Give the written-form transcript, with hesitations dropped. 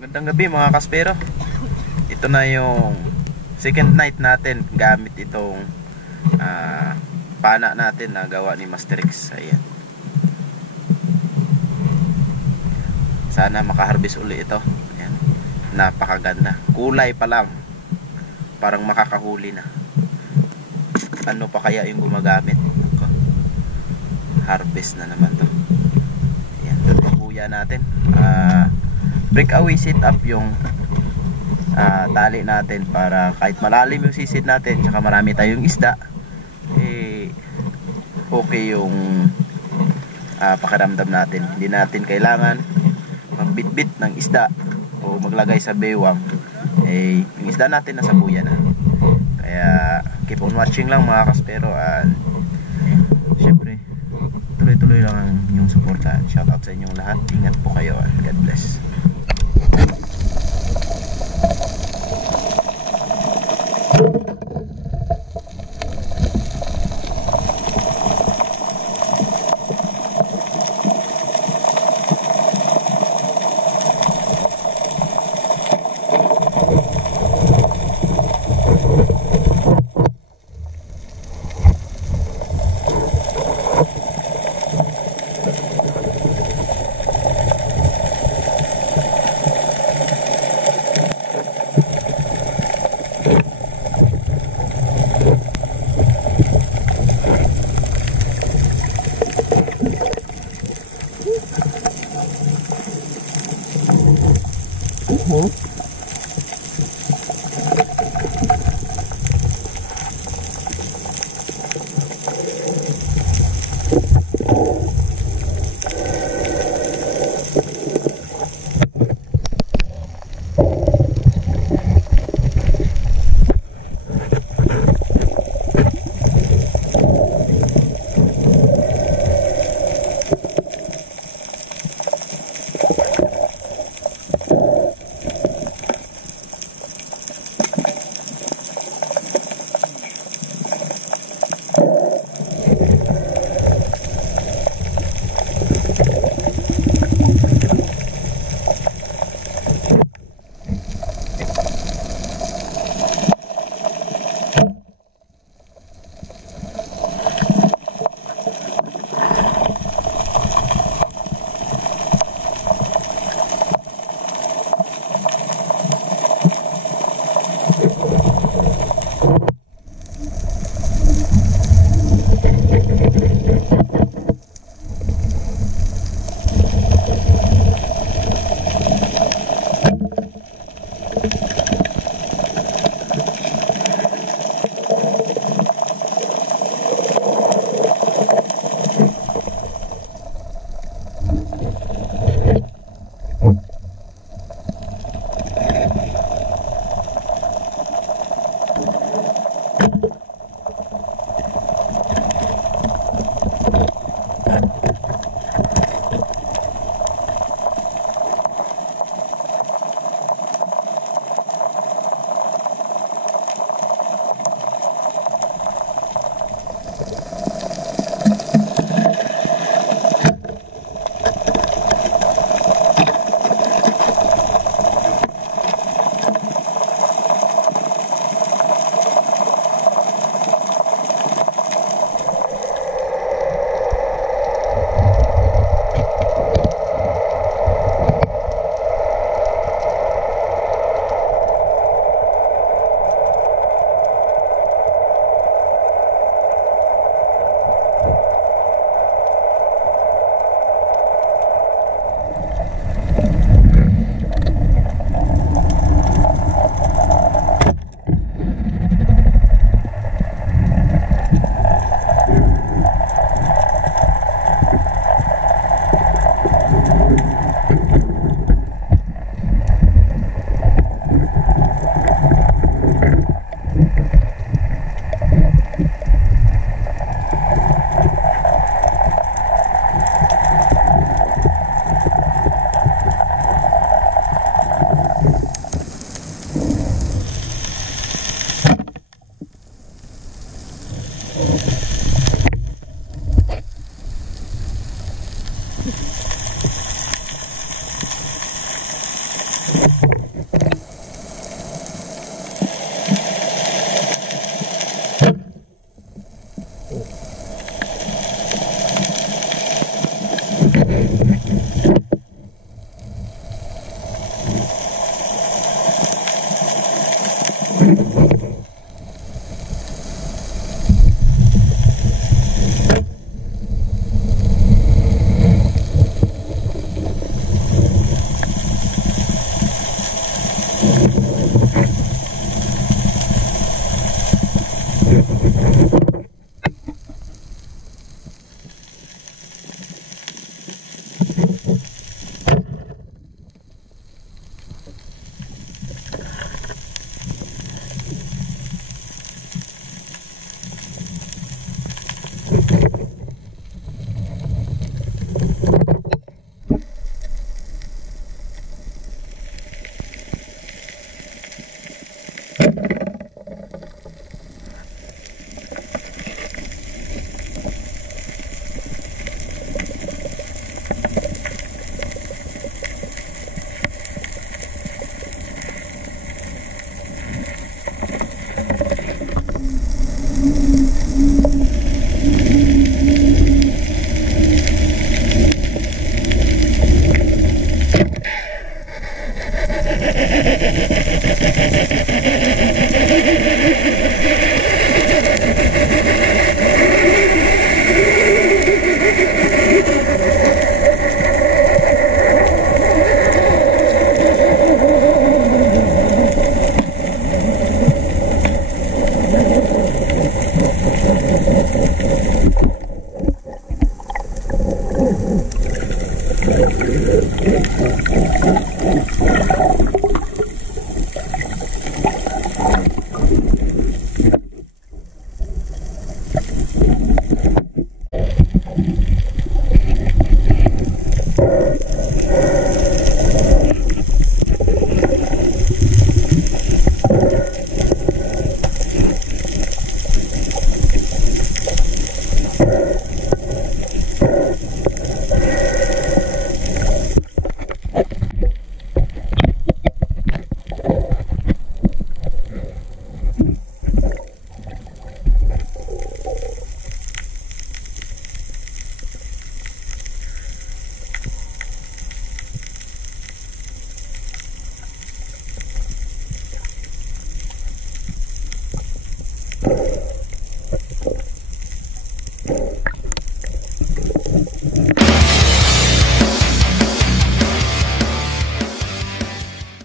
Magandang gabi mga kaspero. Ito na yung second night natin gamit itong pana natin na gawa ni Master X. Ayan. Sana makaharvest uli ito. Ayan. Napakaganda. Kulay pa lang. Parang makakahuli na. Ano pa kaya yung gumagamit? Harvest na naman to. Ayan. Tutubuya natin. Breakaway sit up yung tali natin para kahit malalim yung sisid natin tsaka marami tayong isda, okay yung pakiramdam natin. Hindi natin kailangan magbitbit ng isda o maglagay sa bewang, yung isda natin nasa buya na. Kaya keep on watching lang mga kaspero, and syempre tuloy-tuloy lang ang inyong suportahan. Shoutout sa inyong lahat. Ingat po kayo and God bless. You